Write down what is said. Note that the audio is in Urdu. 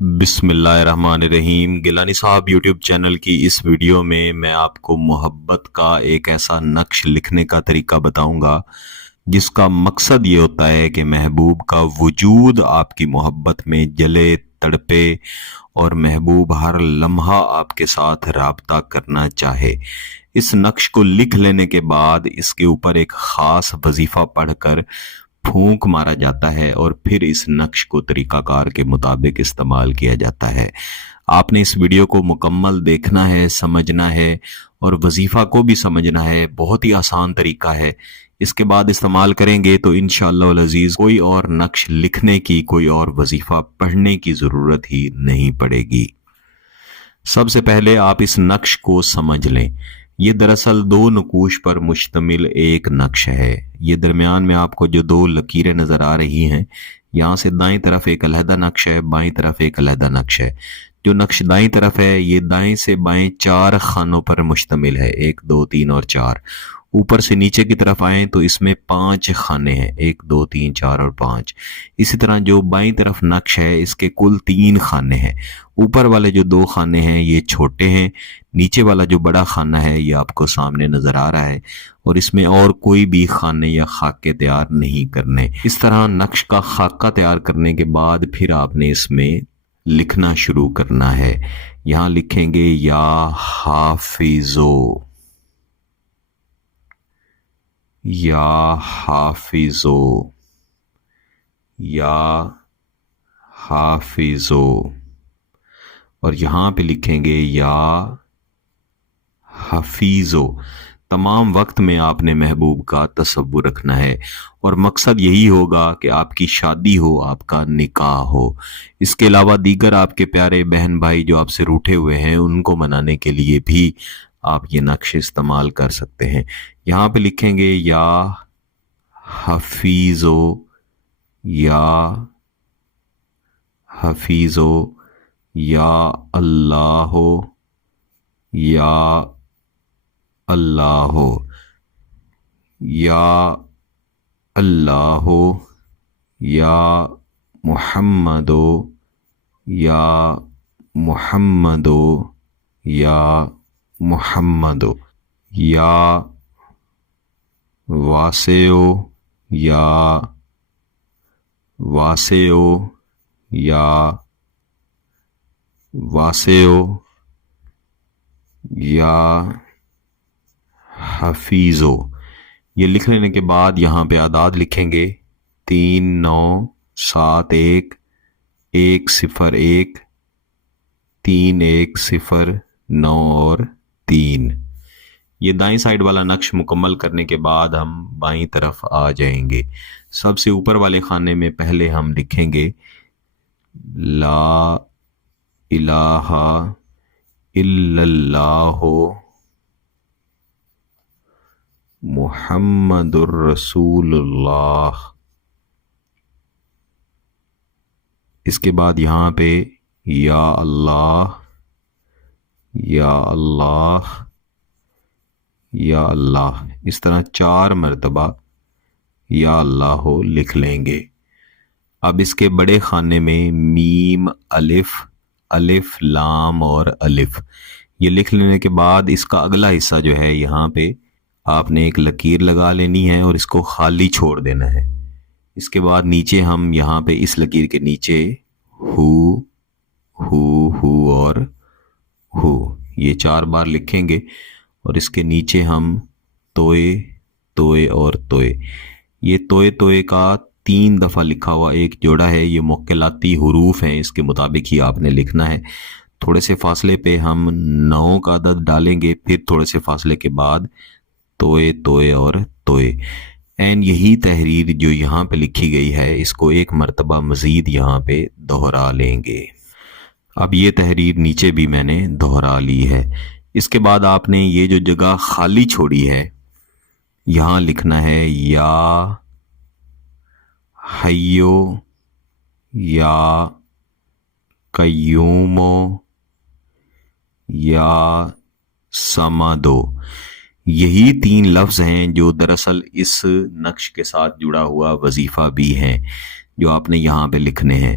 بسم اللہ الرحمن الرحیم۔ گیلانی صاحب یوٹیوب چینل کی اس ویڈیو میں آپ کو محبت کا ایک ایسا نقش لکھنے کا طریقہ بتاؤں گا جس کا مقصد یہ ہوتا ہے کہ محبوب کا وجود آپ کی محبت میں جلے تڑپے اور محبوب ہر لمحہ آپ کے ساتھ رابطہ کرنا چاہے۔ اس نقش کو لکھ لینے کے بعد اس کے اوپر ایک خاص وظیفہ پڑھ کر پھونک مارا جاتا ہے اور پھر اس نقش کو طریقہ کار کے مطابق استعمال کیا جاتا ہے۔ آپ نے اس ویڈیو کو مکمل دیکھنا ہے، سمجھنا ہے اور وظیفہ کو بھی سمجھنا ہے۔ بہت ہی آسان طریقہ ہے، اس کے بعد استعمال کریں گے تو انشاءاللہ العزیز کوئی اور نقش لکھنے کی، کوئی اور وظیفہ پڑھنے کی ضرورت ہی نہیں پڑے گی۔ سب سے پہلے آپ اس نقش کو سمجھ لیں۔ یہ دراصل دو نقوش پر مشتمل ایک نقش ہے۔ یہ درمیان میں آپ کو جو دو لکیریں نظر آ رہی ہیں، یہاں سے دائیں طرف ایک علیحدہ نقش ہے، بائیں طرف ایک علیحدہ نقش ہے۔ جو نقش دائیں طرف ہے یہ دائیں سے بائیں 4 خانوں پر مشتمل ہے، 1 2 3 اور 4۔ اوپر سے نیچے کی طرف آئیں تو اس میں 5 خانے ہیں، 1 2 3 4 اور 5۔ اسی طرح جو بائیں طرف نقش ہے اس کے کل 3 خانے ہیں۔ اوپر والے جو 2 خانے ہیں یہ چھوٹے ہیں، نیچے والا جو بڑا خانہ ہے یہ آپ کو سامنے نظر آ رہا ہے، اور اس میں اور کوئی بھی خانے یا خاکے تیار نہیں کرنے۔ اس طرح نقش کا خاکہ تیار کرنے کے بعد پھر آپ نے اس میں لکھنا شروع کرنا ہے۔ یہاں لکھیں گے یا حافظو، یا حافظو، یا حافظو، اور یہاں پہ لکھیں گے یا حفیظو۔ تمام وقت میں آپ نے محبوب کا تصور رکھنا ہے اور مقصد یہی ہوگا کہ آپ کی شادی ہو، آپ کا نکاح ہو۔ اس کے علاوہ دیگر آپ کے پیارے بہن بھائی جو آپ سے روٹھے ہوئے ہیں ان کو منانے کے لیے بھی آپ یہ نقش استعمال کر سکتے ہیں۔ یہاں پہ لکھیں گے یا حفیظو، یا حفیظو، یا اللہ، یا اللہ، یا اللہ، یا محمد، یا محمد، یا محمد، یا واسع، یا واسع، یا واسع، یا حفیظو۔ یہ لکھ لینے کے بعد یہاں پہ اعداد لکھیں گے 3 9 7 1 1 0 1 3 1 0 9 اور 3۔ یہ دائیں سائڈ والا نقش مکمل کرنے کے بعد ہم بائیں طرف آ جائیں گے۔ سب سے اوپر والے خانے میں پہلے ہم لکھیں گے لا الہ الا اللہ محمد الرسول اللہ۔ اس کے بعد یہاں پہ یا اللہ، یا اللہ، یا اللہ، اس طرح 4 مرتبہ یا اللہ ہو لکھ لیں گے۔ اب اس کے بڑے خانے میں میم، الف، الف لام اور الف، یہ لکھ لینے کے بعد اس کا اگلا حصہ جو ہے یہاں پہ آپ نے ایک لکیر لگا لینی ہے اور اس کو خالی چھوڑ دینا ہے۔ اس کے بعد نیچے ہم یہاں پہ اس لکیر کے نیچے ہو اور ہو یہ 4 بار لکھیں گے، اور اس کے نیچے ہم توئے، توئے اور توئے۔ یہ توئے توئے کا 3 دفعہ لکھا ہوا ایک جوڑا ہے، یہ موکلاتی حروف ہیں، اس کے مطابق ہی آپ نے لکھنا ہے۔ تھوڑے سے فاصلے پہ ہم 9 کا عدد ڈالیں گے، پھر تھوڑے سے فاصلے کے بعد توئے، توئے اور توئے۔ این یہی تحریر جو یہاں پہ لکھی گئی ہے اس کو 1 مرتبہ مزید یہاں پہ دہرا لیں گے۔ اب یہ تحریر نیچے بھی میں نے دہرا لی ہے۔ اس کے بعد آپ نے یہ جو جگہ خالی چھوڑی ہے یہاں لکھنا ہے یا حیو، یا قیومو، یا سمدو۔ یہی 3 لفظ ہیں جو دراصل اس نقش کے ساتھ جڑا ہوا وظیفہ بھی ہیں جو آپ نے یہاں پہ لکھنے ہیں۔